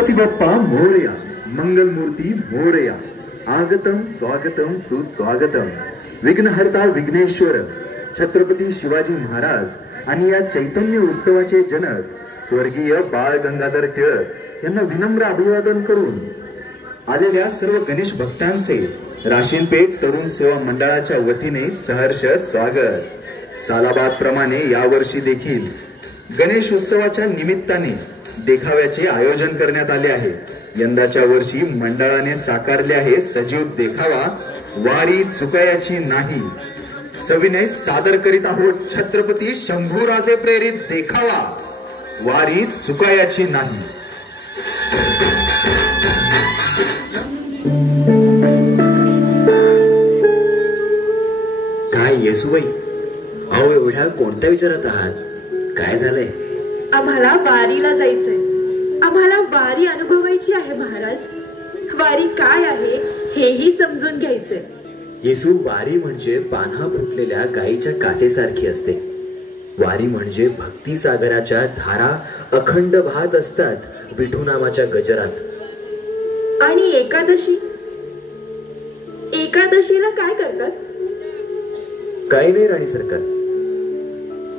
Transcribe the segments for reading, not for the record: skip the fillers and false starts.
गणपती बाप्पा मोरया, मंगलमूर्ती मोरया, आगतम स्वागतम सुस्वागतम. विघ्नहर्ता विघ्नेश्वर छत्रपती शिवाजी महाराज आणि या चैतन्य उत्सवाचे जनक स्वर्गीय बाळ गंगाधर टिळक यांना विनम्र अभिवादन करून आलेल्या सर्व गणेश भक्तांचे राशीनपेठ तरुण सेवा मंडळाच्या वतीने सहर्ष स्वागत. सालाबाद प्रमाणे यावर्षी देखील गणेश उत्सवाच्या निमित्ताने देखाव्याचे आयोजन करण्यात आले आहे. यंदाच्या वर्षी मंडळाने साकारले आहे सजीव देखावा वारी चुकायाची नाही. सविनय सादर करीत आहोत छत्रपती शंभूराजे प्रेरित देखावा वारी चुकायाची नाही. काय येसूबाई, अहो एवढ्या कोणत्या विचारात आहात? काय झालंय? आम्हाला वारीला जायचंय. आम्हाला वारी अनुभवायची आहे महाराज. वारी काय आहे हेही समजून घ्यायचंय. येसू, वारी म्हणजे पान्हा फुटलेल्या गायीच्या कासेसारखी असते. वारी म्हणजे भक्ती सागराच्या धारा अखंड वाहत असतात विठू नामाच्या गजरात. आणि एकादशीला काय करतात? काही नाही राणी सरकार.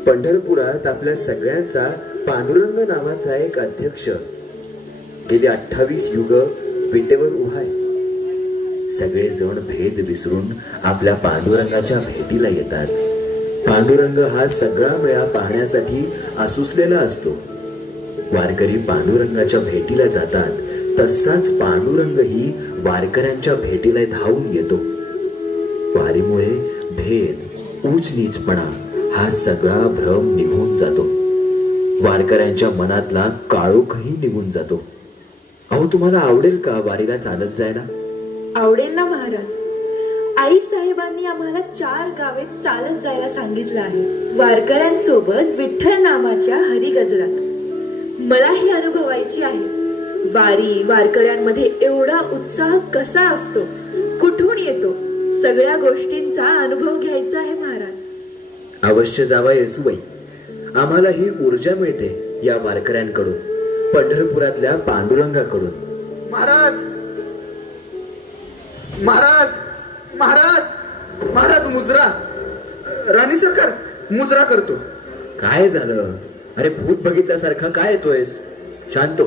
पंढरपुरात आपल्या सगळ्यांचा पांडुरंग नावाचा एक अध्यक्ष गेली 28 युग विटेवर उभा आहे. सगळेजण भेद विसरून आपल्या पांडुरंगाच्या भेटीला येतात. पांडुरंग हा सगळा मेळा पाहण्यासाठी आसुसलेला असतो. वारकरी पांडुरंगाच्या भेटीला जातात, तसाच पांडुरंगही वारकऱ्यांच्या भेटीला धावून येतो. वारीमुळे भेद, उच्च नीचपणा हा सगळा भ्रम निघून जातो. वारकऱ्यांच्या मनातला काळोखही निघून जातो. अहो, तुम्हाला आवडेल का वारीला चालत जायला? आवडेल ना महाराज. आई साहेबांनी आम्हाला 4 गावे चालत जायला सांगितलं आहे, वारकऱ्यांसोबत विठ्ठल नामाच्या हरिगजरात. मला ही अनुभवायची आहे. वारी वारकऱ्यांमध्ये एवढा उत्साह कसा असतो, कुठून येतो, सगळ्या गोष्टींचा अनुभव घ्यायचा आहे महाराज. अवश्य जावा येसूबाई. आम्हाला ही ऊर्जा मिळते या वारकऱ्यांकडून, पंढरपुरातल्या पांडुरंगाकडून. महाराज महाराज महाराज महाराज मुजरा. राणी सरकार मुजरा करतो. काय झालं? अरे भूत बघितल्यासारखा काय येतोयस? शांत हो.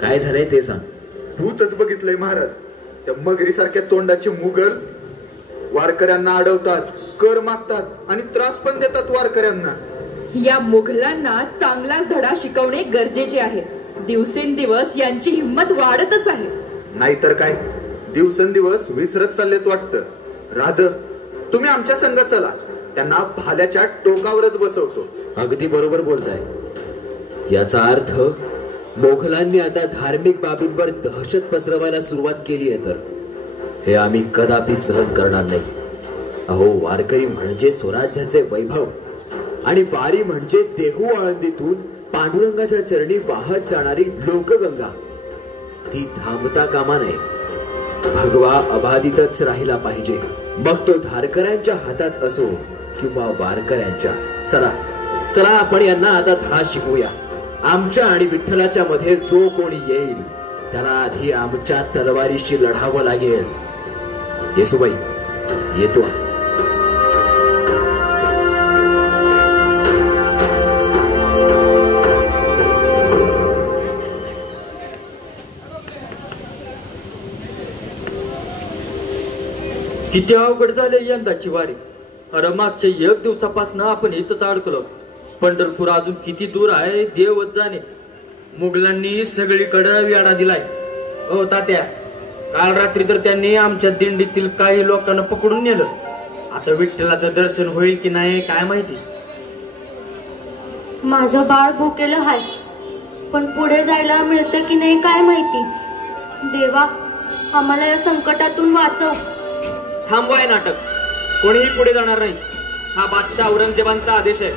काय झालंय ते सांग. भूतच बघितलंय महाराज. त्या मगरी सारख्या तोंडाचे मुघल वारकऱ्यांना अडवतात, कर मागतात आणि त्रास पण देतात वारकऱ्यांना. या मुघलांना चांगलाच धडा शिकवणे गरजेचे आहे. दिवसेंदिवस यांची हिंमत वाढतच आहे. नाहीतर काय, दिवसेंदिवस विसरत चाललेत वाटतं. राज, तुम्ही आमच्या संग चला, त्यांना भाल्याच्या टोकावरच बसवतो. अगदी बरोबर बोलताय. याचा अर्थ मोघलांनी आता धार्मिक बाबींवर दहशत पसरवायला सुरुवात केली आहे. तर हे आम्ही कदापि सहन करणार नाही. अहो, वारकरी म्हणजे स्वराज्याचे वैभव आणि वारी म्हणजे देहू आळंदीतून पांडुरंगाच्या चरणी वाहत जाणारी लोकगंगा. ती थांबता कामा नये. भगवा अबाधितच राहिला पाहिजे, मग तो धारकऱ्यांच्या हातात असो किंवा वारकऱ्यांच्या. चला चला, आपण यांना आता धडा शिकवूया. आमच्या आणि विठ्ठलाच्या मध्ये जो कोणी येईल त्याला आधी आमच्या तलवारीशी लढावं लागेल. येसूबाई, येतो. किती अवघड झाले यंदाची वारी. अरे मागच्या 1 दिवसापासून आपण इथंच अडकलो. पंढरपूर अजून किती दूर आहे देवच जाणे. मुघलांनी सगळीकडे वेढा दिलाय. ओ तात्या, काल रात्री तर त्यांनी आमच्या दिंडीतील काही लोकांना पकडून नेलं. आता विठ्ठलाचं दर्शन होईल की नाही काय माहिती. माझं बाळ भुकेलं आहे, पण पुढे जायला मिळतं की नाही काय माहिती. देवा, आम्हाला या संकटातून वाचव. थांबवाय नाटक. कोणीही पुढे जाणार नाही. हा बादशाह औरंगजेबांचा आदेश आहे.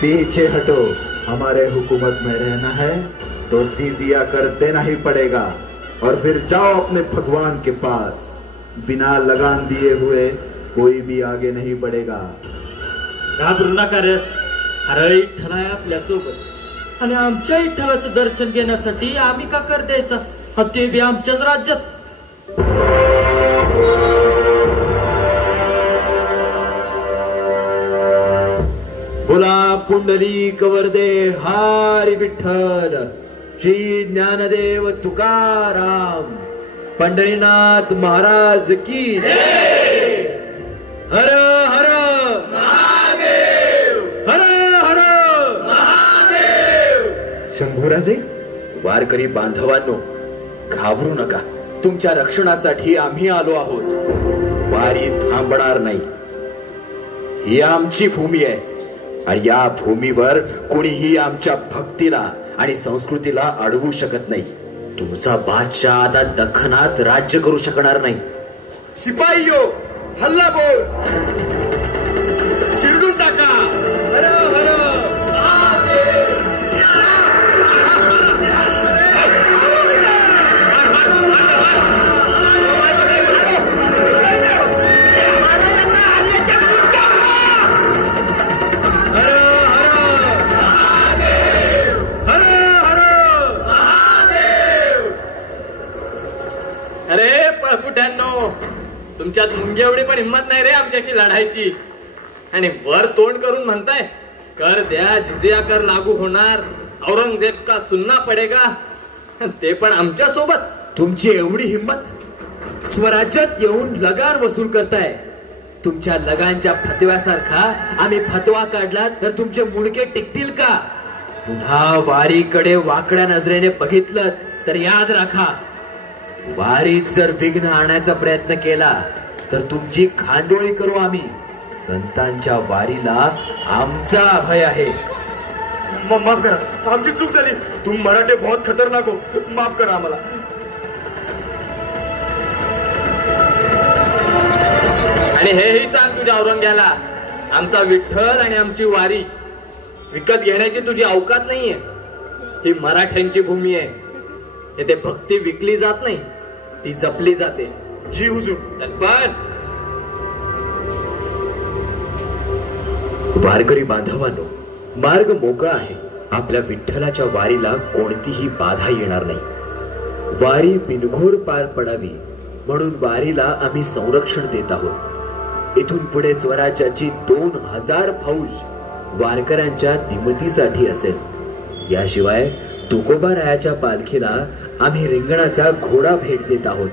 पीछे हटो, हमारे हुकूमत में रहना है तो जिजिया कर देना ही पड़ेगा और फिर जाओ अपने भगवान के पास. बिना लगान दिए हुए कोई भी आगे नहीं बढ़ेगा. घाबरू नका रे. अरे विठ्ठल आहे आपल्या सोबत. आणि आमच्या विठ्ठलाचं दर्शन घेण्यासाठी आम्ही का कर द्यायचा, ते बी आमच्याच राज्यात. बोला पुंडलिक वरदे हरी विठ्ठल, श्री ज्ञानदेव तुकाराम, पंढरीनाथ महाराज की जय. हर हर महादेव, हर हर महादेव. शंभूराजे, वारकरी बांधवांनो, घाबरू नका. तुमच्या रक्षणासाठी आम्ही आलो आहोत. वारी थांबणार नाही. ही आमची भूमी आहे आणि या भूमीवर कोणीही आमच्या भक्तीला आणि संस्कृतीला अडवू शकत नाही. तुमचा बादशाह आता दख्खनात राज्य करू शकणार नाही. शिपाईयो, हल्ला बोल, शिरडून टाका. हर हर महादेव. अरे पळपुट्यांनो, तुमच्यात मुंग्या एवढी पण हिंमत नाही रे आमच्याशी लढायची. आणि वर तोंड करून म्हणताय कर द्या, जिजिया कर लागू होणार, औरंगजेब का सुन्ना पडेगा, ते पण आमच्या सोबत. तुमची एवढी हिंमत? स्वराज्यात येऊन लगान वसूल करताय. तुमच्या लगानच्या फतव्यासारखा आम्ही फतवा काढला तर तुमचे मुंडके टिकतील का? पुन्हा वारीकडे वाकड्या नजरेने बघितलं तर याद राखा, वारीत जर विघ्न आणायचा प्रयत्न केला तर तुमची खांडोळी करू आम्ही. संतांच्या वारीला आमचा अभय आहे. माफ करा, आमची चूक झाली. तुम मराठे बहुत खतरनाक हो, माफ करा आम्हाला. आणि हेही सांग तुझ्या औरंग्याला, आमचा विठ्ठल आणि आमची वारी विकत घेण्याची तुझी अवकात नाहीये. ही मराठ्यांची भूमी आहे. येथे भक्ती विकली जात नाही, ती जपली जाते. जी हुजूर. चल पण. वारकरी बांधवांनो, मार्ग मोकळा आहे. आपल्या विठ्ठलाच्या वारीला कोणतीही बाधा येणार नाही. वारी बिनघोर पार पडावी म्हणून वारीला आम्ही संरक्षण देत आहोत. इथून पुढे स्वराज्याची 2000 फौज वारकऱ्यांच्या दिमतीसाठी असेल. याशिवाय तुकोबारायाच्या पालखीला आम्ही रिंगणाचा घोडा भेट देत आहोत.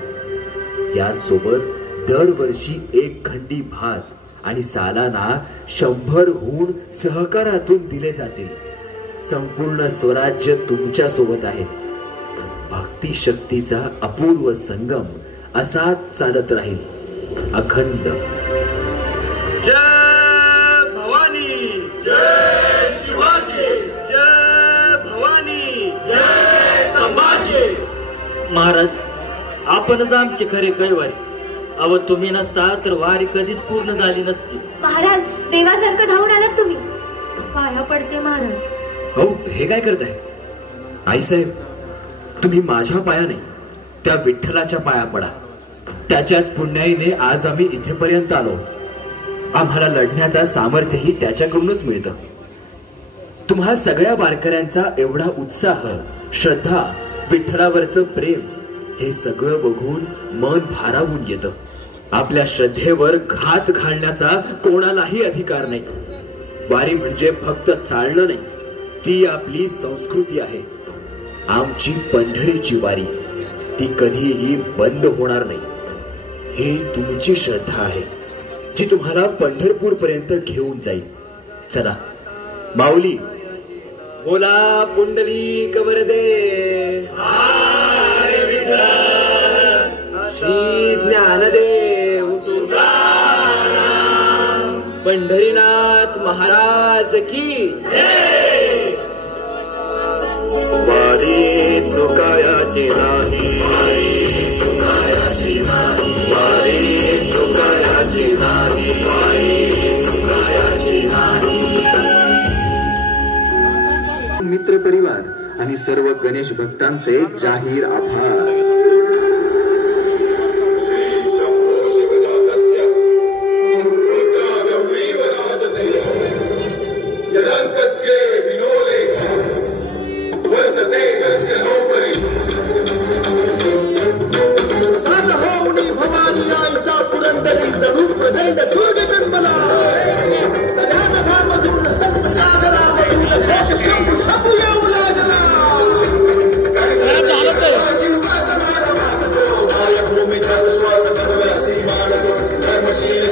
याचसोबत दरवर्षी 1 खंडी भात आणि सालाना 100हून सहकारातून दिले जातील. संपूर्ण स्वराज्य तुमच्या सोबत आहे. भक्ती शक्तीचा अपूर्व संगम असाच चालत राहील अखंड. जय भवानी, जय शिवाजी, जय भवानी, जय संभाजी. महाराज, आपणच आमची खरे कैवारी. अव तुम्ही नसता तर वारी कधीच पूर्ण झाली नसती. महाराज, देवासारखं धावून आलात तुम्ही. पाया पडते महाराज. हो, हे काय करताय? आईसाहेब, तुम्ही माझ्या पाया नाही, त्या विठ्ठलाच्या पाया पडा. त्याच्याच पुण्याईने आज आम्ही इथेपर्यंत आलो. आम्हाला लढण्याचा सामर्थ्यही त्याच्याकडूनच मिळतं. तुम्हा सगळ्या वारकऱ्यांचा एवढा उत्साह, श्रद्धा, विठ्ठलावरचं प्रेम, हे सगळं बघून मन भारावून येतं. आपल्या श्रद्धेवर घात घालण्याचा कोणालाही अधिकार नाही. वारी म्हणजे फक्त चालणं नाही, ती आपली संस्कृती आहे. आमची पंढरीची वारी, ती कधीही बंद होणार नाही. ही तुमची श्रद्धा आहे जी तुम्हाला पंढरपूर पर्यंत घेऊन जाईल. चला माऊली, बोला पुंडलिक वरदे श्री ज्ञानदेव तुकाराम, पंढरीनाथ महाराज की जय. वारी चुकायाची नाही, वारी चुकायाची नाही, वारी चुकायाची नाही, वारी चुकायाची नाही. मित्र परिवार आणि सर्व गणेश भक्तांचे जाहीर आभार. श्री